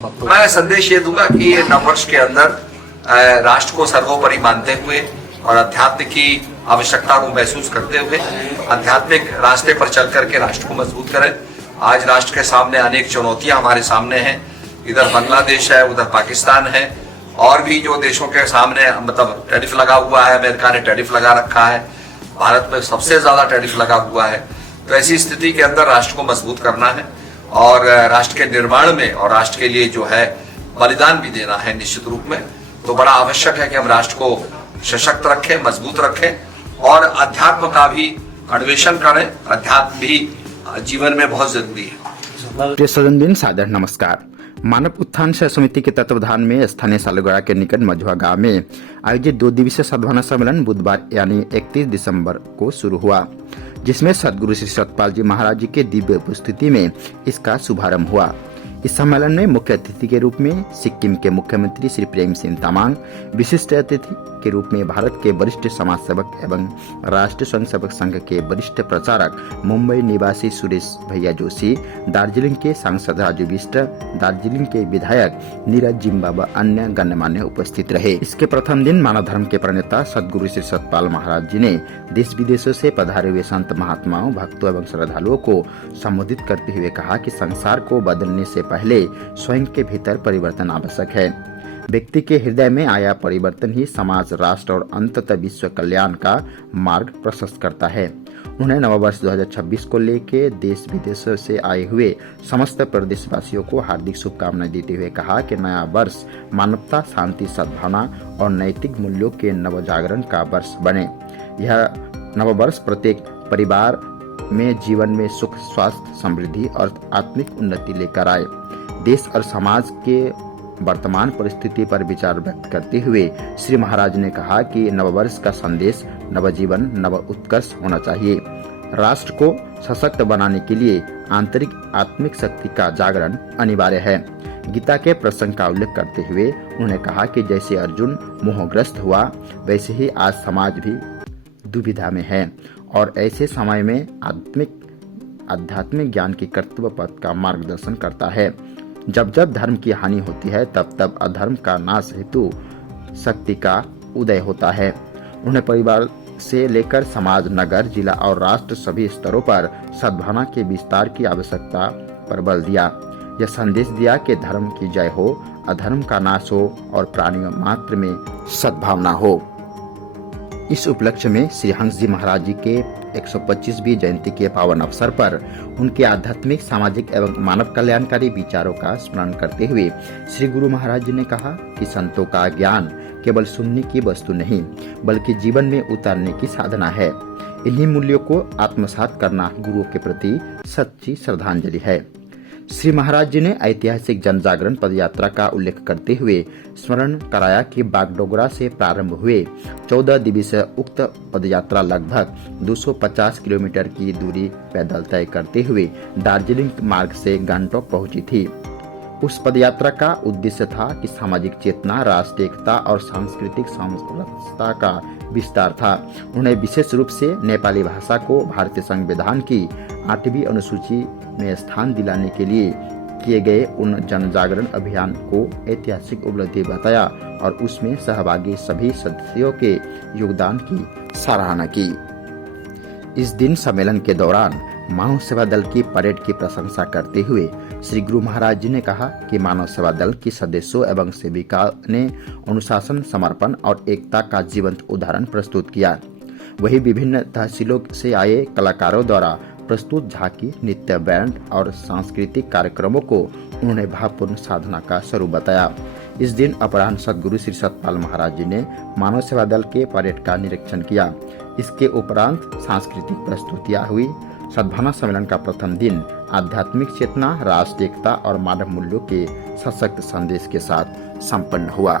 मैं संदेश ये दूंगा कि नववर्ष के अंदर राष्ट्र को सर्वोपरि मानते हुए और अध्यात्म की आवश्यकता को महसूस करते हुए आध्यात्मिक रास्ते पर चल करके राष्ट्र को मजबूत करें। आज राष्ट्र के सामने अनेक चुनौतियां हमारे सामने हैं। इधर बांग्लादेश है, उधर पाकिस्तान है, और भी जो देशों के सामने मतलब टैरिफ लगा हुआ है। अमेरिका ने टैरिफ लगा रखा है, भारत में सबसे ज्यादा टैरिफ लगा हुआ है। तो ऐसी स्थिति के अंदर राष्ट्र को मजबूत करना है और राष्ट्र के निर्माण में और राष्ट्र के लिए जो है बलिदान भी देना है निश्चित रूप में। तो बड़ा आवश्यक है कि हम राष्ट्र को सशक्त रखें, मजबूत रखें और अध्यात्म का भी अन्वेषण करें। अध्यात्म भी जीवन में बहुत जरूरी है। प्रिय स्वजनबिन सादर नमस्कार। मानव उत्थान सह समिति के तत्वावधान में स्थानीय सालुगड़ा के निकट मझुआ गांव में आयोजित 2 दिवसीय सद्भावना सम्मेलन बुधवार यानी 31 दिसंबर को शुरू हुआ, जिसमें सदगुरु श्री सतपाल जी महाराज जी के दिव्य उपस्थिति में इसका शुभारंभ हुआ। इस सम्मेलन में मुख्य अतिथि के रूप में सिक्किम के मुख्यमंत्री श्री प्रेम सिंह तामांग, विशिष्ट अतिथि के रूप में भारत के वरिष्ठ समाज सेवक एवं राष्ट्रीय स्वयंसेवक संघ के वरिष्ठ प्रचारक मुंबई निवासी सुरेश भैया जोशी, दार्जिलिंग के सांसद राजू बिष्ट, दार्जिलिंग के विधायक नीरज जिम्बा व अन्य गण्यमान्य उपस्थित रहे। इसके प्रथम दिन मानव धर्म के प्रणेता सदगुरु श्री सतपाल महाराज जी ने देश विदेशों से पधारे हुए संत महात्माओं, भक्तों एवं श्रद्धालुओं को संबोधित करते हुए कहा कि संसार को बदलने से पहले स्वयं के भीतर परिवर्तन आवश्यक है। व्यक्ति के हृदय में आया परिवर्तन ही समाज, राष्ट्र और अंततः विश्व कल्याण का मार्ग प्रशस्त करता है। उन्होंने नववर्ष 2026 को लेकर देश विदेशों से आए हुए समस्त प्रदेशवासियों को हार्दिक शुभकामनाएं देते हुए कहा कि नया वर्ष मानवता, शांति, सद्भावना और नैतिक मूल्यों के नवजागरण का वर्ष बने। यह नववर्ष प्रत्येक परिवार में जीवन में सुख, स्वास्थ्य, समृद्धि और आत्मिक उन्नति लेकर आए। देश और समाज के वर्तमान परिस्थिति पर विचार व्यक्त करते हुए श्री महाराज ने कहा कि नववर्ष का संदेश नवजीवन, नव उत्कर्ष होना चाहिए। राष्ट्र को सशक्त बनाने के लिए आंतरिक आत्मिक शक्ति का जागरण अनिवार्य है। गीता के प्रसंग का उल्लेख करते हुए उन्होंने कहा कि जैसे अर्जुन मोहग्रस्त हुआ, वैसे ही आज समाज भी दुविधा में है और ऐसे समय में आध्यात्मिक ज्ञान की कर्तव्य पथ का मार्गदर्शन करता है। जब जब धर्म की हानि होती है, तब तब अधर्म का नाश हेतु शक्ति का उदय होता है। उन्हें परिवार से लेकर समाज, नगर, जिला और राष्ट्र सभी स्तरों पर सद्भावना के विस्तार की आवश्यकता पर बल दिया। यह संदेश दिया कि धर्म की जय हो, अधर्म का नाश हो और प्राणियों मात्र में सद्भावना हो। इस उपलक्ष्य में श्री हंस जी महाराज जी के 125वीं जयंती के पावन अवसर पर उनके आध्यात्मिक, सामाजिक एवं मानव कल्याणकारी विचारों का स्मरण करते हुए श्री गुरु महाराज जी ने कहा कि संतों का ज्ञान केवल सुनने की वस्तु नहीं, बल्कि जीवन में उतारने की साधना है। इन्हीं मूल्यों को आत्मसात करना गुरुओं के प्रति सच्ची श्रद्धांजलि है। श्री महाराज जी ने ऐतिहासिक जन जागरण पदयात्रा का उल्लेख करते हुए स्मरण कराया कि बागडोगरा से प्रारंभ हुए 14 दिवसीय उक्त पदयात्रा लगभग 250 किलोमीटर की दूरी पैदल तय करते हुए दार्जिलिंग मार्ग से गंगटोक पहुंची थी। उस पदयात्रा का उद्देश्य था कि सामाजिक चेतना, राष्ट्रीय एकता और सांस्कृतिक समरसता का विस्तार था। उन्हें विशेष रूप से नेपाली भाषा को भारतीय संविधान की 8वीं अनुसूची में स्थान दिलाने के लिए किए गए उन जन जागरण अभियान को ऐतिहासिक उपलब्धि बताया और उसमें सहभागी सभी सदस्यों के योगदान की सराहना की। इस दिन सम्मेलन के दौरान मानव सेवा दल की परेड की प्रशंसा करते हुए श्री गुरु महाराज जी ने कहा कि मानव सेवा दल की सदस्यों एवं सेविका ने अनुशासन, समर्पण और एकता का जीवंत उदाहरण प्रस्तुत किया। वही विभिन्न तहसीलों से आए कलाकारों द्वारा प्रस्तुत झांकी, नृत्य, बैंड और सांस्कृतिक कार्यक्रमों को उन्होंने भावपूर्ण साधना का स्वरूप बताया। इस दिन अपराह्न सदगुरु श्री सतपाल महाराज जी ने मानव सेवा दल के परेड का निरीक्षण किया। इसके उपरांत सांस्कृतिक प्रस्तुतियां हुई। सद्भावना सम्मेलन का प्रथम दिन आध्यात्मिक चेतना, राष्ट्रीय एकता और मानव मूल्यों के सशक्त संदेश के साथ संपन्न हुआ।